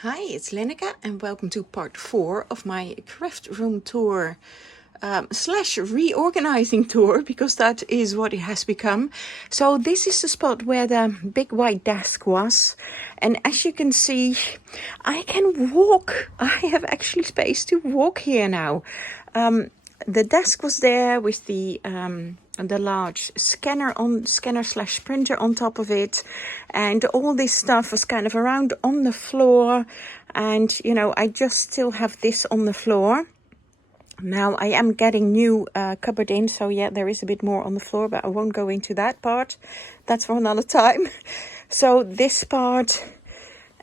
Hi, it's Lenneke and welcome to part 4 of my craft room tour slash reorganizing tour, because that is what it has become. So this is the spot where the big white desk was, and as you can see, I can walk. I have actually space to walk here now. The desk was there with the large scanner slash printer on top of it, and all this stuff was kind of around on the floor. And you know, I just still have this on the floor. Now I am getting new cupboard in, so yeah, there is a bit more on the floor, but I won't go into that part. That's for another time. So this part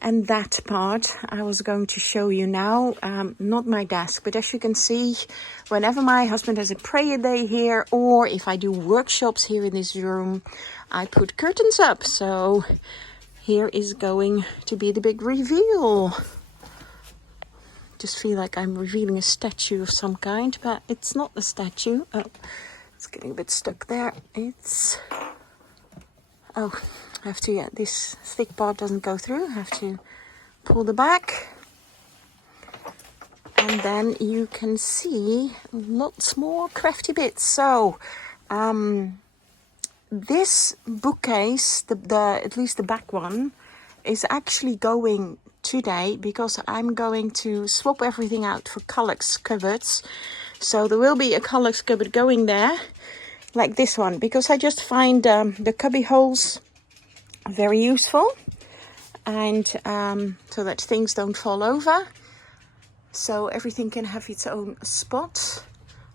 and that part I was going to show you now. Not my desk, but as you can see, whenever my husband has a prayer day here, or if I do workshops here in this room, I put curtains up. So here is going to be the big reveal. Just feel like I'm revealing a statue of some kind, but it's not a statue. Oh, it's getting a bit stuck there. I have to, yeah, this thick part doesn't go through. I have to pull the back. And then you can see lots more crafty bits. So, this bookcase, the at least the back one, is actually going today, because I'm going to swap everything out for Kallax cupboards. So there will be a Kallax cupboard going there, like this one, because I just find the cubby holes very useful, and so that things don't fall over, so everything can have its own spot.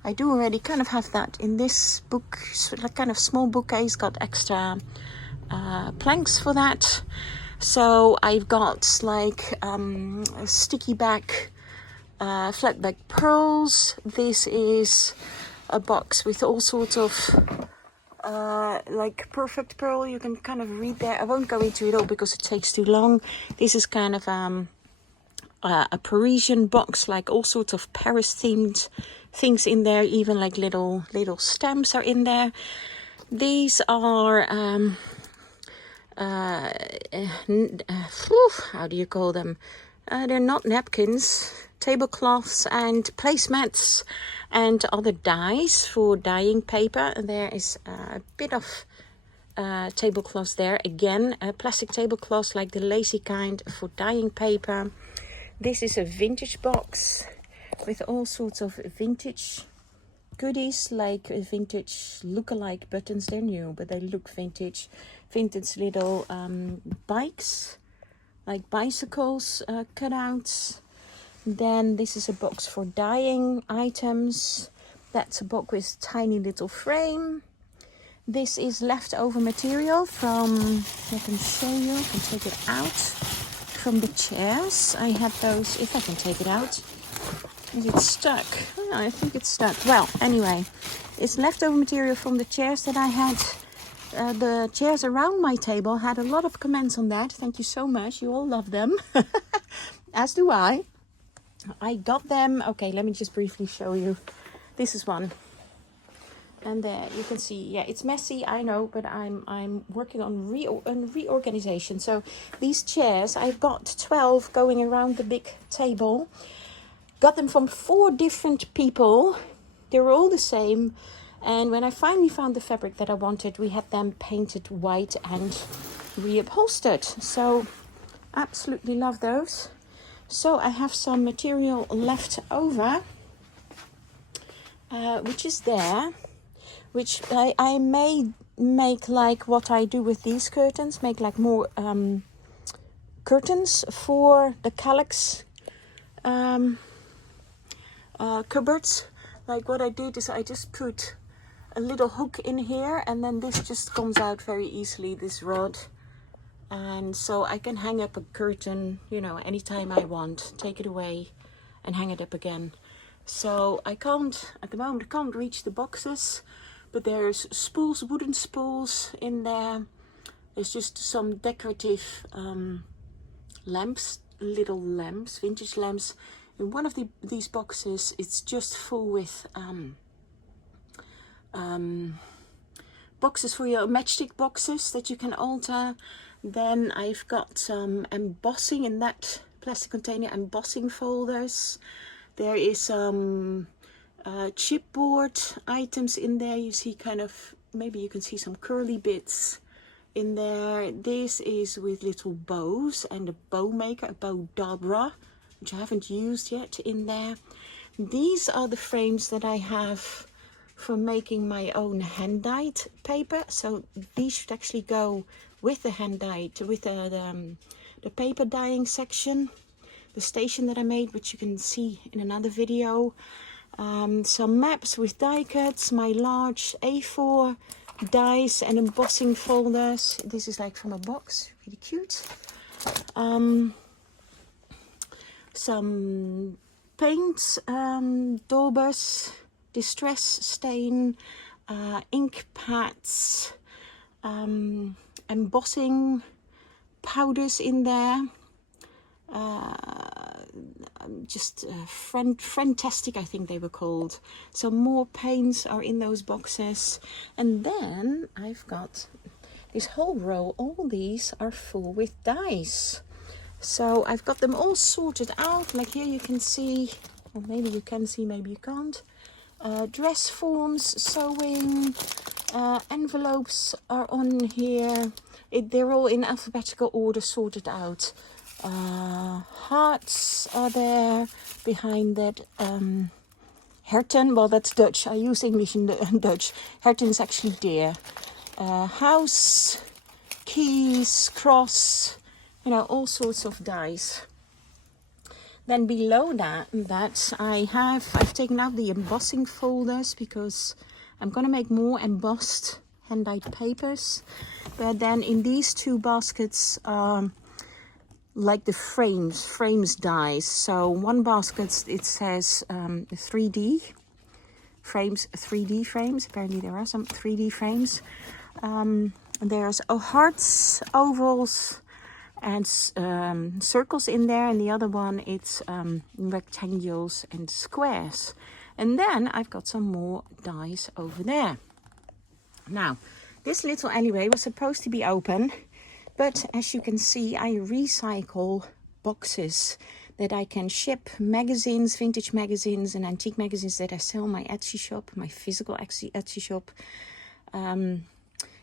I do already kind of have that in this book, like kind of small bookcase, got extra planks for that. So I've got like sticky back flat back pearls. This is a box with all sorts of like perfect pearl. You can kind of read there. I won't go into it all because it takes too long. This is kind of a Parisian box, like all sorts of Paris themed things in there, even like little stamps are in there. These are how do you call them? They're not napkins, tablecloths and placemats and other dyes for dyeing paper. And there is a bit of tablecloths there. Again, plastic tablecloths like the lacy kind for dyeing paper. This is a vintage box with all sorts of vintage goodies, like vintage look-alike buttons. They're new, but they look vintage. Vintage little bikes, like bicycles, cutouts. Then this is a box for dyeing items. That's a box with tiny little frame. This is leftover material from, I can show you, I can take it out, from the chairs. I had those, if I can take it out. Is it stuck? Oh, I think it's stuck. Well, anyway, it's leftover material from the chairs that I had. The chairs around my table had a lot of comments on that. Thank you so much. You all love them. As do I. I got them. Okay, let me just briefly show you. This is one. And there you can see, yeah, it's messy, I know, but I'm working on reorganization. So these chairs, I've got 12 going around the big table. Got them from 4 different people. They were all the same. And when I finally found the fabric that I wanted, we had them painted white and reupholstered. So absolutely love those. So I have some material left over, which is there, which I may make like what I do with these curtains, make like more curtains for the Kallax cupboards. Like what I did is I just put a little hook in here, and then this just comes out very easily, this rod, and so I can hang up a curtain, you know, anytime I want, take it away and hang it up again. So I can't, at the moment, I can't reach the boxes, but there's spools, wooden spools in there. There's just some decorative lamps, little lamps, vintage lamps. In one of these boxes, it's just full with boxes for your matchstick boxes that you can alter. Then I've got some embossing in that plastic container, embossing folders. There is some chipboard items in there. You see kind of, maybe you can see some curly bits in there. This is with little bows and a bow maker, a bow dobra, which I haven't used yet in there. These are the frames that I have for making my own hand-dyed paper. So these should actually go with the hand-dyed, with the paper dyeing section, the station that I made, which you can see in another video. Some maps with die cuts, my large A4 dies and embossing folders. This is like from a box, really cute. Some paints, daubers, distress stain, ink pads, embossing powders in there. Just Friendtastic, I think they were called. So more paints are in those boxes. And then I've got this whole row. All these are full with dies. So I've got them all sorted out. Like here you can see, or maybe you can see, maybe you can't. Dress forms, sewing, envelopes are on here. They're all in alphabetical order, sorted out. Hearts are there behind that. Herten, well, that's Dutch. I use English and Dutch. Herten is actually deer. House, keys, cross, you know, all sorts of dies. Then below that I've taken out the embossing folders because I'm gonna make more embossed hand-dyed papers. But then in these two baskets like the frames dies. So one basket, it says 3D frames, 3D frames. Apparently there are some 3D frames. There's hearts, ovals, and circles in there, and the other one it's rectangles and squares. And then I've got some more dies over there. Now, this little alleyway was supposed to be open, but as you can see, I recycle boxes that I can ship magazines, vintage magazines and antique magazines that I sell on my Etsy shop, my physical Etsy shop.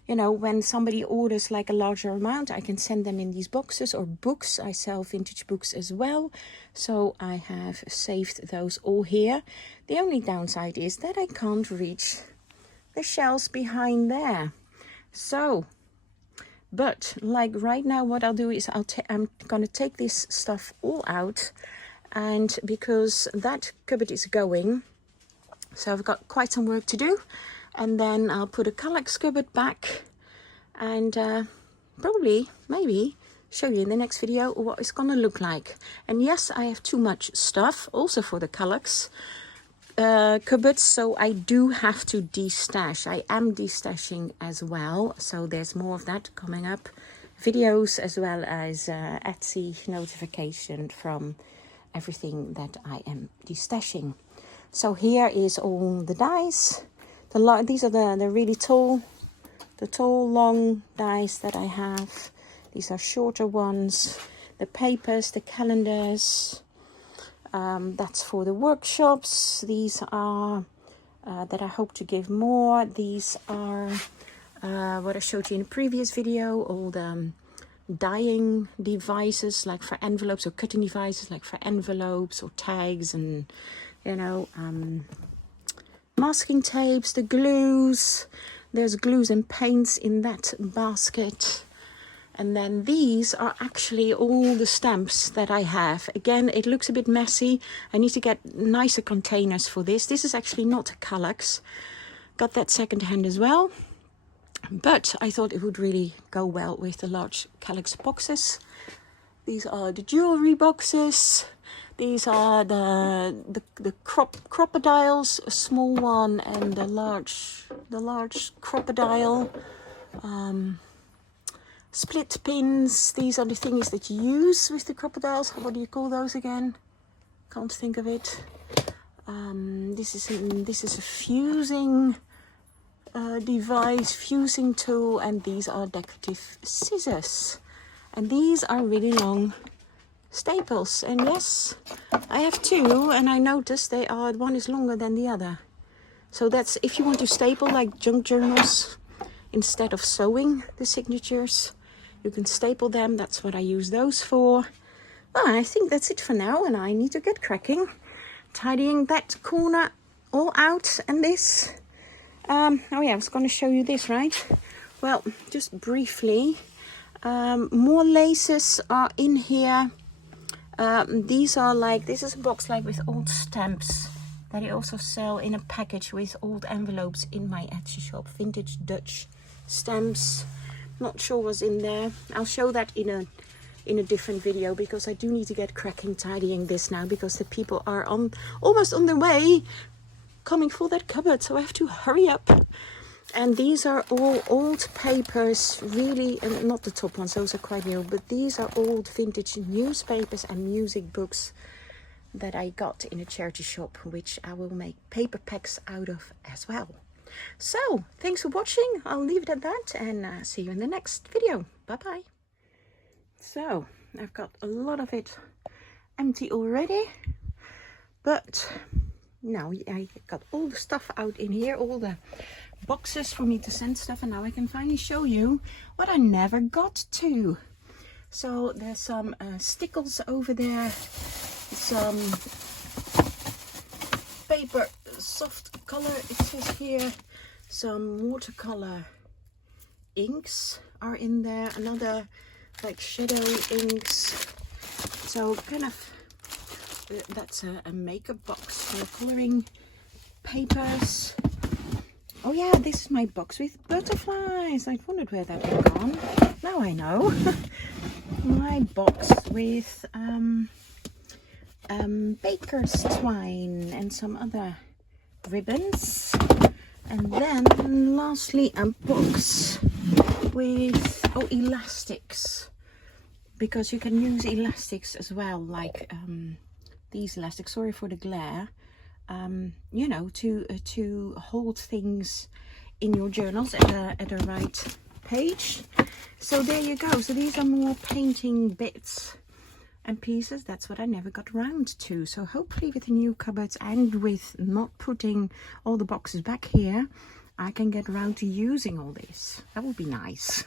You know, when somebody orders like a larger amount, I can send them in these boxes, or books. I sell vintage books as well. So I have saved those all here. The only downside is that I can't reach the shelves behind there. So, but like right now, what I'll do is I'm gonna take this stuff all out, and because that cupboard is going, so I've got quite some work to do. And then I'll put a Kallax cupboard back, and probably, maybe, show you in the next video what it's gonna look like. And yes, I have too much stuff also for the Kallax cupboard, so I do have to destash. I am destashing as well, so there's more of that coming up. Videos as well as Etsy notification from everything that I am destashing. So here is all the dies. These are the really tall, long dies that I have. These are shorter ones. The papers, the calendars, that's for the workshops. These are that I hope to give more. These are what I showed you in the previous video, all the dyeing devices, like for envelopes, or cutting devices, like for envelopes or tags, and you know, masking tapes, the glues. There's glues and paints in that basket. And then these are actually all the stamps that I have. Again, it looks a bit messy. I need to get nicer containers for this. This is actually not a Kallax. Got that secondhand as well. But I thought it would really go well with the large Kallax boxes. These are the jewelry boxes. These are the crocodiles, a small one and the large crocodile. Split pins. These are the things that you use with the crocodiles. What do you call those again? Can't think of it. This is a fusing device, fusing tool, and these are decorative scissors. And these are really long staples. And yes, I have two, and I noticed they are, one is longer than the other. So that's if you want to staple like junk journals instead of sewing the signatures, you can staple them. That's what I use those for. Well, I think that's it for now, and I need to get cracking, tidying that corner all out. And this, oh yeah, I was going to show you this, right? Well, just briefly, more laces are in here. These are like, this is a box like with old stamps that I also sell in a package with old envelopes in my Etsy shop. Vintage Dutch stamps. Not sure what's in there. I'll show that in a different video, because I do need to get cracking tidying this now, because the people are almost on their way coming for that cupboard, so I have to hurry up. And these are all old papers, really, and not the top ones, those are quite new, but these are old vintage newspapers and music books that I got in a charity shop, which I will make paper packs out of as well. So, thanks for watching. I'll leave it at that, and see you in the next video. Bye-bye. So, I've got a lot of it empty already, but now I got all the stuff out in here, all the boxes for me to send stuff, and now I can finally show you what I never got to. So there's some stickles over there, some paper soft color, it says here, some watercolor inks are in there, another like shadowy inks. So kind of that's a makeup box for coloring papers. Oh yeah, this is my box with butterflies. I wondered where that had gone. Now I know. My box with baker's twine and some other ribbons. And then lastly a box with elastics, because you can use elastics as well, like these elastics, sorry for the glare, you know, to hold things in your journals at the right page. So there you go. So these are more painting bits and pieces. That's what I never got around to. So hopefully with the new cupboards and with not putting all the boxes back here, I can get around to using all this. That would be nice.